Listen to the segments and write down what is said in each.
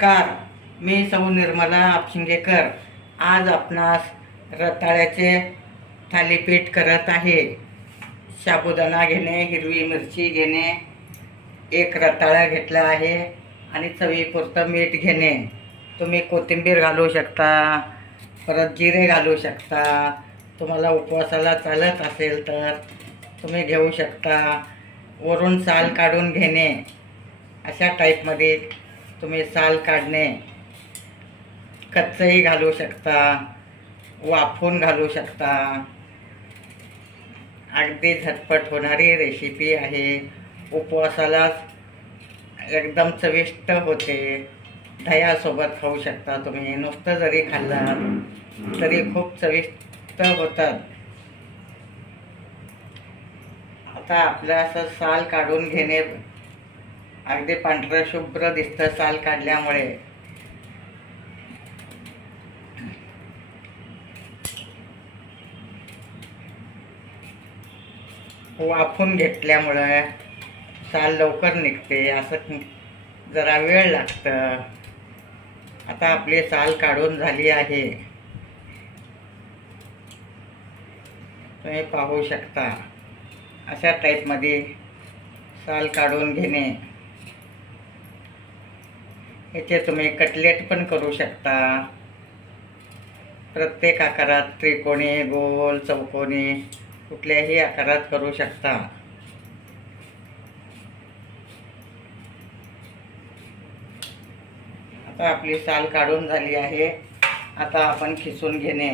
नमस्कार, मी सौ निर्मला आपशिंगेकर आज आपणास रताळ्याचे थालीपीठ करत आहे. साबुदाणा घेणे, हिरवी मिरची घेणे, एक रताळा घेतला आहे आणि चवीपुरतं मीठ घेणे. तुम्ही कोथिंबीर घालू शकता, परत जिरे घालू शकता. तुम्हाला उपवासाला चालत असेल तर तुम्ही घेऊ शकता. वरून साल काढून घेणे. अशा टाईपमध्ये तुम्ही साल काढणे. कच्चंही घालू शकता, वाफवून घालू शकता. अगदी झटपट होणारी रेसिपी आहे. उपवासाला एकदम चविष्ट होते. दह्यासोबत खाऊ शकता तुम्ही. नुसतं जरी खाल्लं तरी खूप चविष्ट होतात. आता आपलं असं साल काढून घेणे. अगदी पांढरं शुभ्र दिसतं साल काढल्यामुळे. वाफून घेतल्यामुळं साल लवकर निघते. असं जरा वेळ लागतं. आता आपली साल काढून झाली आहे. तुम्ही पाहू शकता. अशा टाईपमध्ये साल काढून घेणे. याचे तुम्ही कटलेट पण करू शकता. प्रत्येक आकारात, त्रिकोणी, गोल, चौकोनी, कुठल्याही आकारात करू शकता. आता आपली साल काढून झाली आहे. आता आपण खिसून घेणे.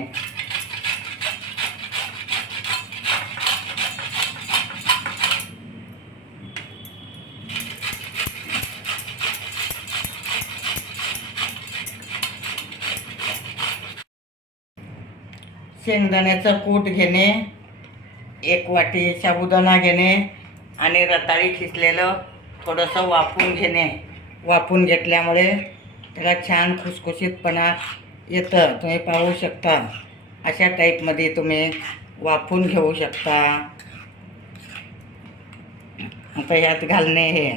शेंगदाण्याचं कूट घेणे, एक वाटी साबुदाणा घेणे आणि रताळी खिसलेलं थोडंसं वाफवून घेणे. वाफवून घेतल्यामुळे त्याला छान खुसखुशीतपणा येतं. तुम्ही पाहू शकता. अशा टाईपमध्ये तुम्ही वाफवून घेऊ शकता. आता यात घालणे हे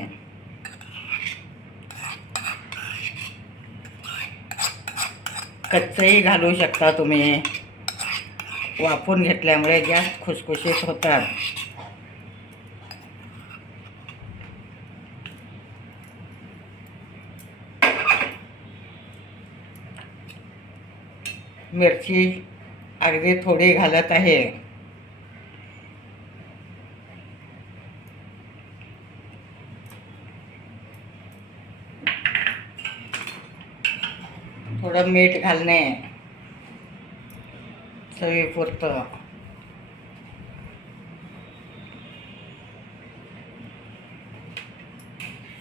कच्चंही घालू शकता तुम्ही. वाफवून घेतल्यामुळे जास्त खुसखुशीत होतात. मिरची अगदी थोडी घालत आहे. थोडं मीठ घालणे चवीपुरतं.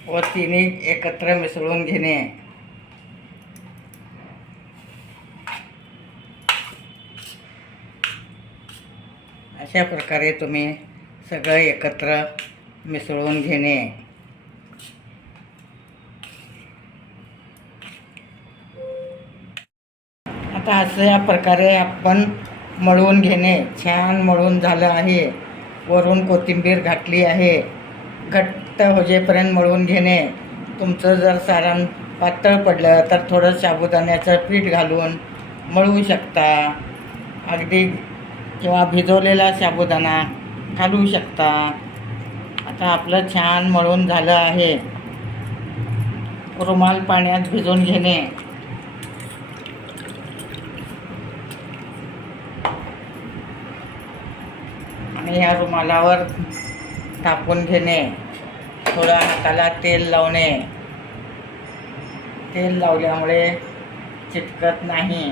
व तिन्ही एकत्र मिसळून घेणे. अशा प्रकारे तुम्ही सगळं एकत्र मिसळून घेणे. आता अशा प्रकारे आपण मळून घेणे. छान मळून झालं आहे. वरून कोथिंबीर घातली आहे. घट्ट होजेपर्यंत मळून घेणे. तुमचं जर सारण पातळ पडलं तर थोडं साबुदाण्याचं पीठ घालून मळू शकता. अगदी किंवा भिजवलेला साबुदाणा घालू शकता. आता आपलं छान मळून झालं आहे. रुमाल पाण्यात भिजवून घेणे. आणि या रुमालावर टाकून घेणे. थोडं हाताला तेल लावणे. तेल लावल्यामुळे चिटकत नाही.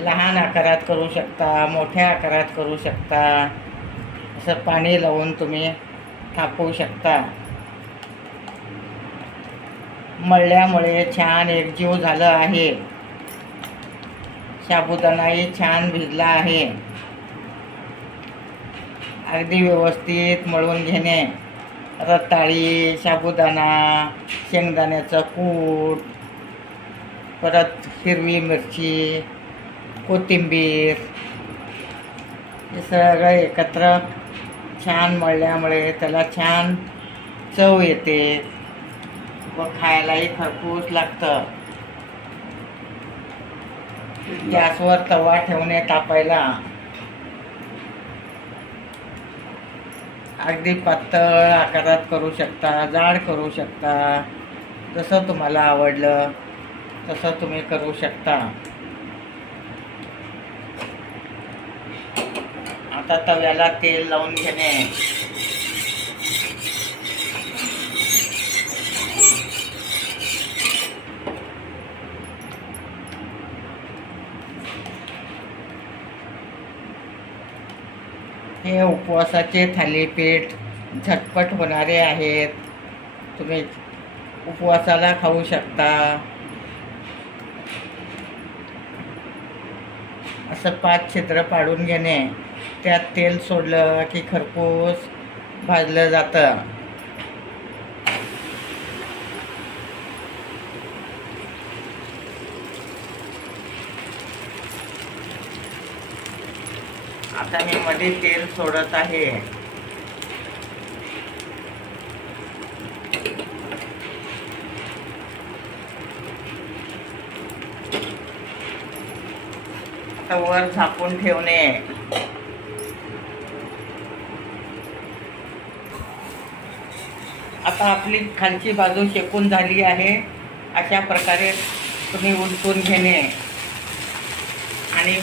लहान आकारात करू शकता, मोठ्या आकारात करू शकता. असं पाणी लावून तुम्ही थापवू शकता. मळल्यामुळे छान एकजीव झालं आहे. साबुदाणाही छान भिजला आहे. अगदी व्यवस्थित मळून घेणे. रताळी, साबुदाणा, शेंगदाण्याचं कूट, परत हिरवी मिरची, कोथिंबीर हे सगळं एकत्र छान मळल्यामुळे त्याला छान चव येते व खायलाही खरपूस लागतं. गॅसवर तवा ठेवणे तापायला. अगदी पातळ आकारात करू शकता, जाड करू शकता, जसं तुम्हाला आवडलं तसं तुम्ही करू शकता. आता तव्याला तेल लावून घेणे. हे उपवासाचे थालीपीठ झटपट होणारे आहेत. तुम्ही उपवासाला खाऊ शकता. असं 5 छिद्र पाडून घेणे. त्यात तेल सोडलं की खरपूस भाजलं जातं. आता मी मध्ये तेल सोडत आहे. आता वर झाकून ठेवणे. आता आपली खालची बाजू शेकून झाली आहे. अशा प्रकारे तुम्ही उलटून घेणे आणि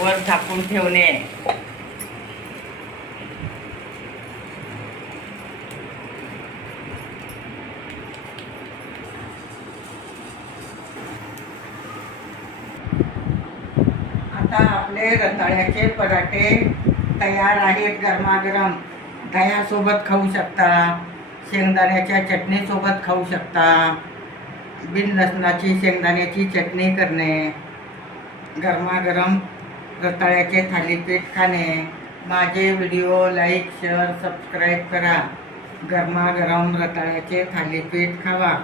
वर झाकून ठेवणे. आता आपले रताळ्याचे पराठे तयार आहेत. गरमागरम दह्यासोबत खाऊ शकता, शेंगदाण्याच्या चटणीसोबत खाऊ शकता. बिन लसणाची शेंगदाण्याची चटणी करणे, गरमागरम रताळ्याचे थालीपीठ खाणे. माझे व्हिडिओ लाईक, शेअर, सबस्क्राईब करा. गरमागरम रताळ्याचे थालीपीठ खावा.